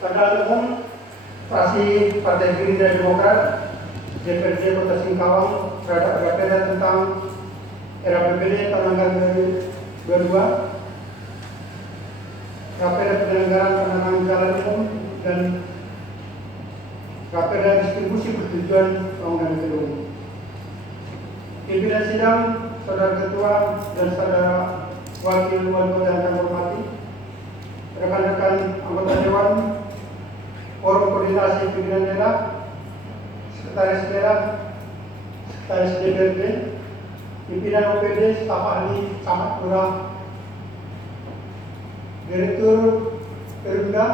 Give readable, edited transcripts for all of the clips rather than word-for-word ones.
Pada umum, fraksi Partai Gerindra Demokrat DPRD Kota Singkawang terhadap RPD tentang RAPBD tahun anggaran 2022, RAPBD penyelenggaraan penanganan jalan umum dan RAPBD distribusi bertujuan pembangunan gedung. Pimpinan sidang, Saudara Ketua dan Saudara Wakil Wali Kota yang kami hormati, rekan-rekan anggota Dewan, Forum Koordinasi Pimpinan Daerah, Sekretaris Daerah, Sekretaris DPRD, Pimpinan OPD, Staf Ahli, Camat Lurah, Direktur Perumda,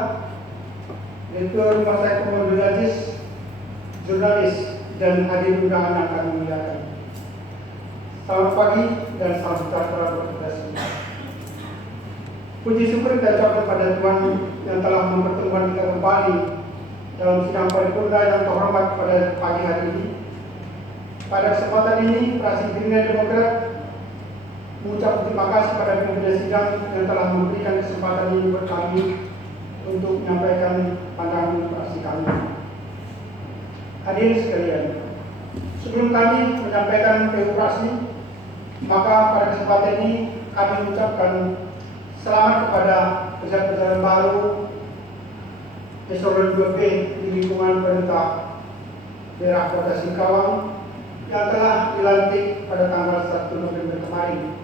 Direktur Rumah Sakit Umum Najis, jurnalis, dan hadirin undangan yang kami muliakan. Selamat pagi dan salam sejahtera buat kita semua. Puji syukur kita ucapkan kepada Tuhan yang telah mempertemukan kita kembali dalam sidang paripurna yang terhormat pada pagi hari ini. Pada kesempatan ini, fraksi Gerindra Demokrat mengucap terima kasih pada pimpinan sidang yang telah memberikan kesempatan ini buat kami untuk menyampaikan pandangan fraksi kami. Hadirin sekalian, sebelum kami menyampaikan PU fraksi, maka pada kesempatan ini kami mengucapkan selamat kepada pejabat-pejabat baru Eselon 2B di lingkungan pemerintah daerah Kota Singkawang yang telah dilantik pada tanggal 1 November kemarin.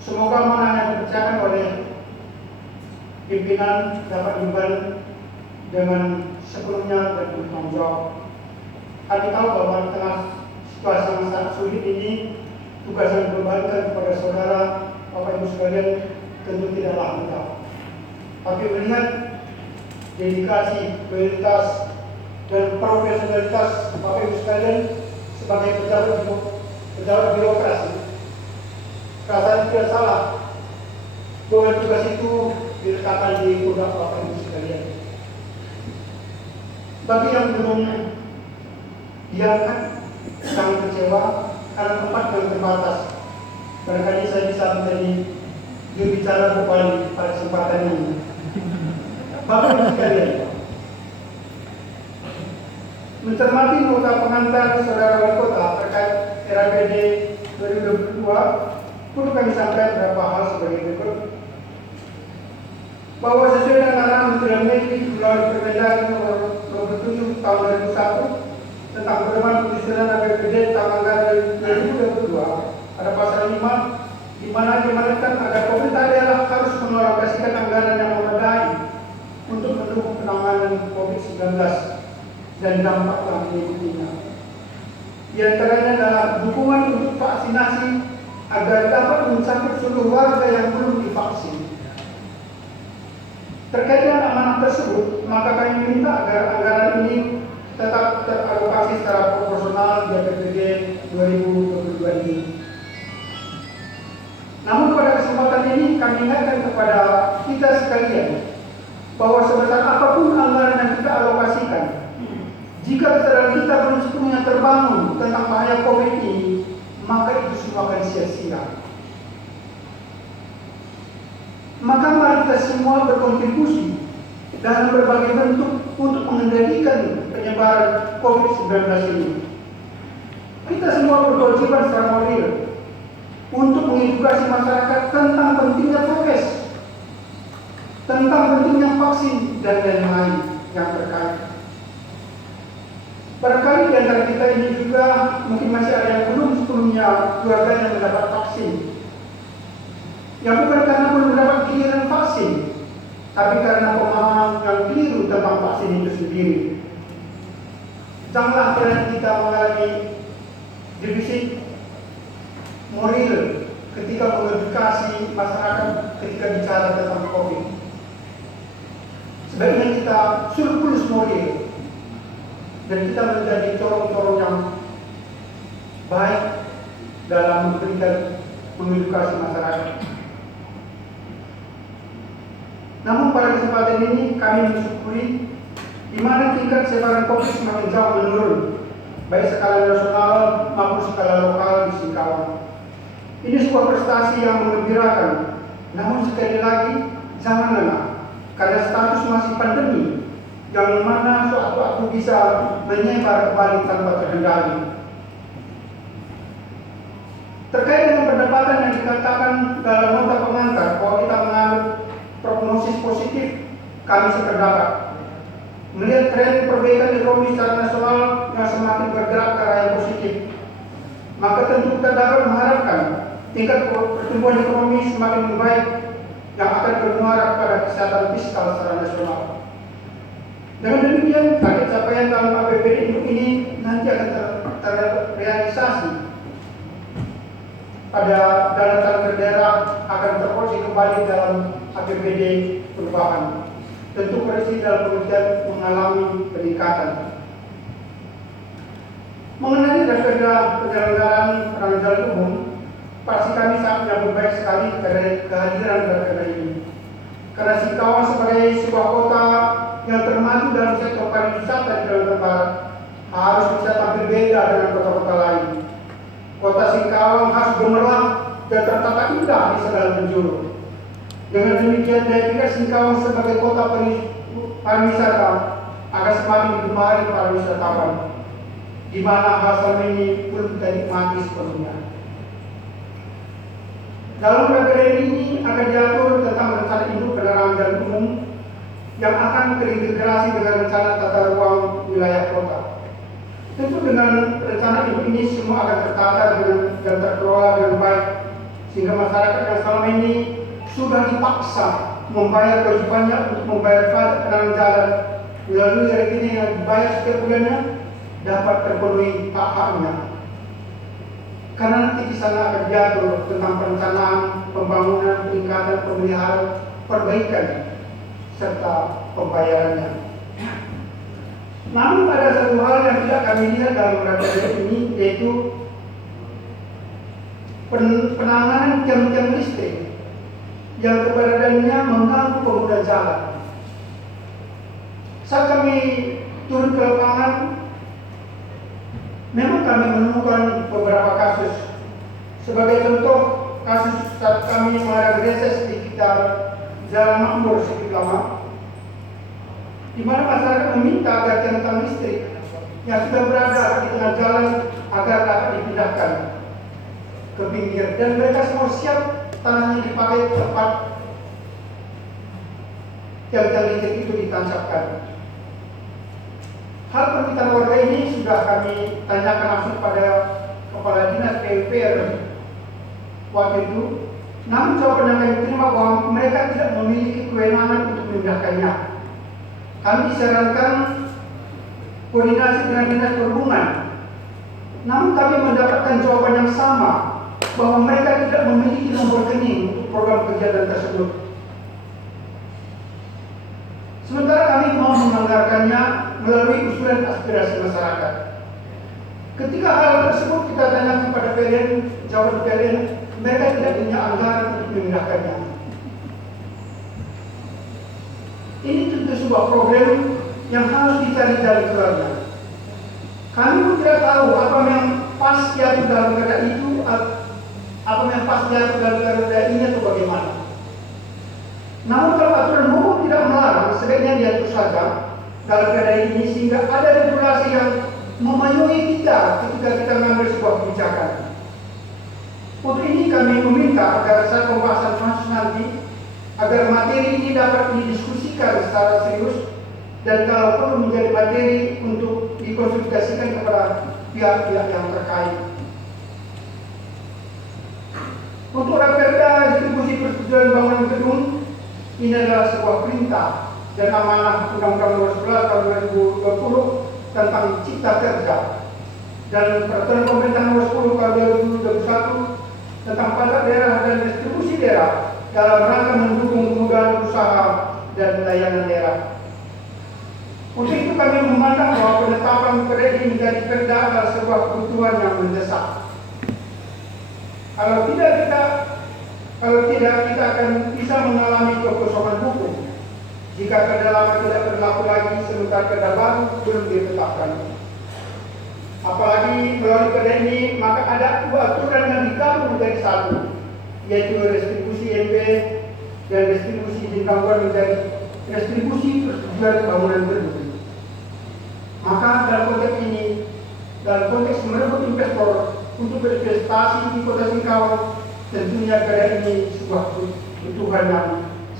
Semoga amanah yang dikerjakan oleh pimpinan dapat diemban dengan sepenuhnya dan bertanggung jawab. Kami tahu bahwa di tengah situasi yang sangat sulit ini, tugas yang dibebankan kepada saudara, Bapak Ibu sekalian, tentu tidaklah mudah. Tapi melihat dedikasi, kualitas, dan profesionalitas Bapak Ibu sekalian sebagai pejabat birokrasi, rasanya tidak salah bahwa tugas itu diletakkan di pundak Bapak Ibu sekalian. Bagi yang belum diangkat, sangat kecewa karena tempat yang terbatas. Barangkali saya bisa menjadi jurubicara kembali pada kesempatan ini. Bapak Ibu sekalian, mencermati nota pengantar Saudara Wali Kota terkait RAPBD 2022, perlu kami sampaikan beberapa hal sebagai berikut. Bahwa sesuai dengan arahan Menteri Dalam Negeri melalui Permendagri Nomor 27 Tahun 2001 tentang pedoman penyusunan RAPBD tahun anggaran 2022, ada pasal 5 di mana diamanatkan agar pemerintah daerah harus mengalokasikan anggaran yang memadai untuk mendukung penanganan COVID-19 dan dampak yang mengikutinya. Di antaranya adalah dukungan untuk vaksinasi agar dapat mencakup seluruh warga yang belum divaksin. Terkait dengan amanah tersebut, maka kami minta agar anggaran ini tetap teralokasi secara proporsional di RAPBD 2022 ini. Namun pada kesempatan ini kami ingatkan kepada kita sekalian bahwa sebesar apapun anggaran yang kita alokasikan, jika kesadaran kita belum sepenuhnya terbangun tentang bahaya COVID ini, maka itu semua akan sia-sia. Maka mari kita semua berkontribusi dalam berbagai bentuk untuk mengendalikan penyebaran COVID-19 ini. Kita semua berkewajiban secara moral untuk mengedukasi masyarakat tentang pentingnya prokes, tentang pentingnya vaksin, dan lain-lain yang terkait. Barangkali di antara kita ini juga mungkin masih ada yang belum sepenuhnya keluarga yang mendapat vaksin. Yang bukan karena belum mendapat giliran vaksin, tapi karena pemahaman yang keliru tentang vaksin itu sendiri. Janganlah kita mengalami defisit moral ketika mengedukasi masyarakat ketika bicara tentang COVID. Sebaiknya kita surplus moral dan kita menjadi corong-corong yang baik dalam memberikan mengedukasi masyarakat. Namun pada kesempatan ini kami mensyukuri di mana tingkat sebaran COVID semakin jauh menurun, baik skala nasional maupun skala lokal di Singkawang. Ini sebuah prestasi yang menggembirakan. Namun sekali lagi, jangan lengah. karena status masih pandemi yang mana suatu waktu bisa menyebar kembali tanpa terkendali. Terkait dengan pendapatan yang dikatakan dalam nota pengantar bahwa kita menganut prognosis positif, kami sependapat. Melihat tren perbaikan ekonomi secara nasional yang semakin bergerak ke arah yang positif, maka tentu kita dapat mengharapkan tingkat pertumbuhan ekonomi semakin membaik yang akan bermuara pada kesehatan fiskal secara nasional. Dengan demikian, target capaian dalam APBD induk ini nanti akan terrealisasi pada dana transfer daerah akan terporsi kembali dalam APBD perubahan. Tentu koreksi dalam pengertian mengalami peningkatan. Mengenai referenda penyelenggaraan penanggalan umum, fraksi kami sangat menyambut baik sekali kehadiran referenda ini. Karena Singkawang sebagai sebuah kota yang termaju dalam sektor pariwisata di Kalimantan Barat harus bisa tampil beda dengan kota-kota lain. Kota Singkawang harus gemerlap dan tertata indah di segala penjuru. Dengan demikian, saya pikir Singkawang sebagai kota pariwisata akan semakin digemari para wisatawan, di mana hal selama ini belum kita nikmati sepenuhnya. Dalam referendum ini akan diatur tentang rencana induk penerangan jalan umum yang akan terintegrasi dengan rencana tata ruang wilayah kota. Tentu dengan rencana induk ini semua akan tertata dan terkelola dengan baik, sehingga masyarakat yang selama ini sudah dipaksa membayar kewajibannya untuk membayar pajak penerangan jalan melalui rekening yang dibayar setiap bulannya dapat terpenuhi hak-haknya. Karena nanti di sana akan diatur tentang perencanaan, pembangunan, peningkatan, pemeliharaan, perbaikan, serta pembayarannya. Namun ada satu hal yang tidak kami lihat dalam referendum ini, yaitu penanganan tiang-tiang listrik yang keberadaannya mengganggu pengguna jalan. Saat kami turun ke lapangan, memang kami menemukan beberapa kasus. Sebagai contoh, kasus saat kami menghadap reses di sekitar Jalan Makmur sedikit lama, di mana masyarakat meminta agar tiang-tiang listrik yang sudah berada di tengah jalan agar dapat dipindahkan ke pinggir, dan mereka semua siap tanahnya dipakai tempat tiang-tiang listrik itu ditancapkan. Hal permintaan warga ini sudah kami tanyakan langsung pada Kepala Dinas PUPR waktu itu. Namun jawaban yang kami terima bahwa mereka tidak memiliki kewenangan untuk memindahkannya. Kami disarankan koordinasi dengan Dinas Perhubungan. Namun kami mendapatkan jawaban yang sama, bahwa mereka tidak memiliki nomor rekening untuk program kegiatan tersebut. Sementara kami mau menganggarkannya melalui usulan aspirasi masyarakat. Ketika hal tersebut kita tanya kepada PLN, jawaban PLN, mereka tidak punya anggaran untuk memindahkannya. Ini tentu sebuah problem yang harus dicari jalan keluarnya. Kami pun tidak tahu apa yang pas diatur dalam perda itu, apa yang pas diatur dalam perda ini atau bagaimana. Namun kalau aturan hukum tidak melarang, sebaiknya diatur saja dalam perda ini sehingga ada regulasi yang memayungi kita ketika kita mengambil sebuah kebijakan. Untuk ini kami meminta agar saat pembahasan pansus nanti, agar materi ini dapat didiskusikan secara serius dan kalau perlu menjadi materi untuk dikonsultasikan kepada pihak-pihak yang terkait. Untuk raperda distribusi persetujuan bangunan gedung, ini adalah sebuah perintah dan amanah Undang-Undang Nomor 11 Tahun 2020 tentang Cipta Kerja dan Peraturan Pemerintah Nomor 10 Tahun 2021 tentang pajak daerah dan distribusi daerah dalam rangka mendukung kemudahan usaha dan layanan daerah. Untuk itu kami memandang bahwa penetapan perda ini menjadi perda adalah sebuah kebutuhan yang mendesak. Kalau tidak kita akan bisa mengalami kekosongan hukum jika perda lama tidak berlaku lagi sementara perda baru belum ditetapkan. Apalagi melalui perda ini maka ada dua aturan yang digabung menjadi satu, yaitu restitusi MP dan restitusi izin gangguan menjadi restribusi persetujuan bangunan gedung. Maka dalam konteks ini, dalam konteks merebut investor untuk berinvestasi di Kota Singkawang, tentunya perkara ini sebuah kebutuhan yang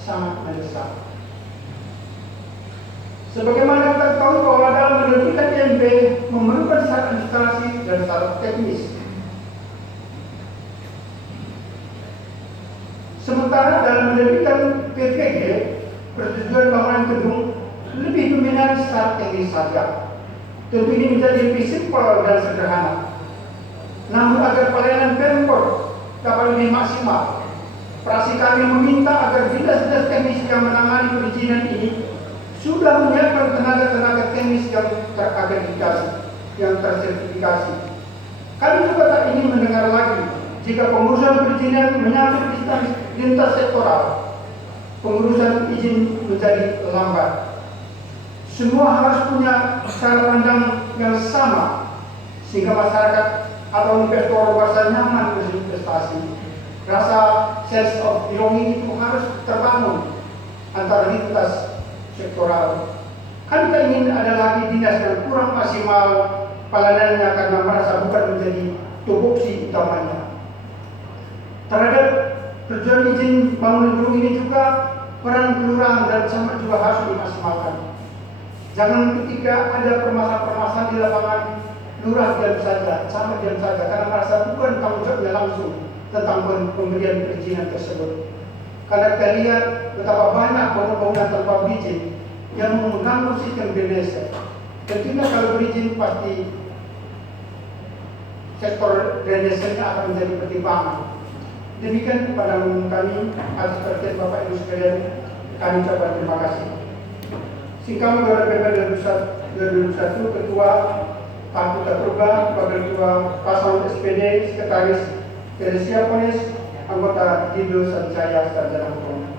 sangat mendesak. Sebagaimana kita tahu bahwa dalam menerbitkan IMB memerlukan syarat administrasi dan syarat teknis. Sementara dalam menerbitkan PPG, persetujuan bangunan gedung, lebih dominan syarat teknis saja. Tentu ini menjadi lebih simpel dan sederhana. Namun agar pelayanan Pemkot dapat lebih maksimal, fraksi kami meminta agar dinas-dinas teknis yang menangani perizinan ini sudah menyiapkan tenaga-tenaga teknis yang terakreditasi, yang tersertifikasi. Kami juga tak ingin mendengar lagi jika pengurusan perizinan menyangkut lintas sektoral, pengurusan izin menjadi lambat. Semua harus punya cara pandang yang sama sehingga masyarakat atau investor merasa nyaman berinvestasi. Rasa sense of belonging itu harus terbangun antara lintas sektoral. Kami tak ingin ada lagi dinas yang kurang maksimal pelayanannya karena merasa bukan menjadi tupoksi utamanya. Terhadap perjuangan izin bangunan gedung ini juga peran kelurahan dan camat juga harus dimaksimalkan. Jangan ketika ada permasalahan-permasalahan di lapangan, lurah diam saja, camat diam saja, karena merasa bukan tanggung jawabnya langsung tentang pemberian perizinan tersebut. Karena kita lihat betapa banyak bangunan tanpa berizin yang mengganggu sistem drainase. Tentunya kalau berizin pasti sektor drainase-nya akan menjadi pertimbangan. Demikian pandangan kami atas perhatian Bapak Ibu sekalian, kami ucapkan terima kasih. Singkawang 2021 Ketua Anggota Purba, Wakil Ketua Pasangan SPD, Sekretaris Teresia Ponis, Anggota Dido Sancaya Sarjana Hukum.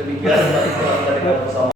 Demikian dari bersama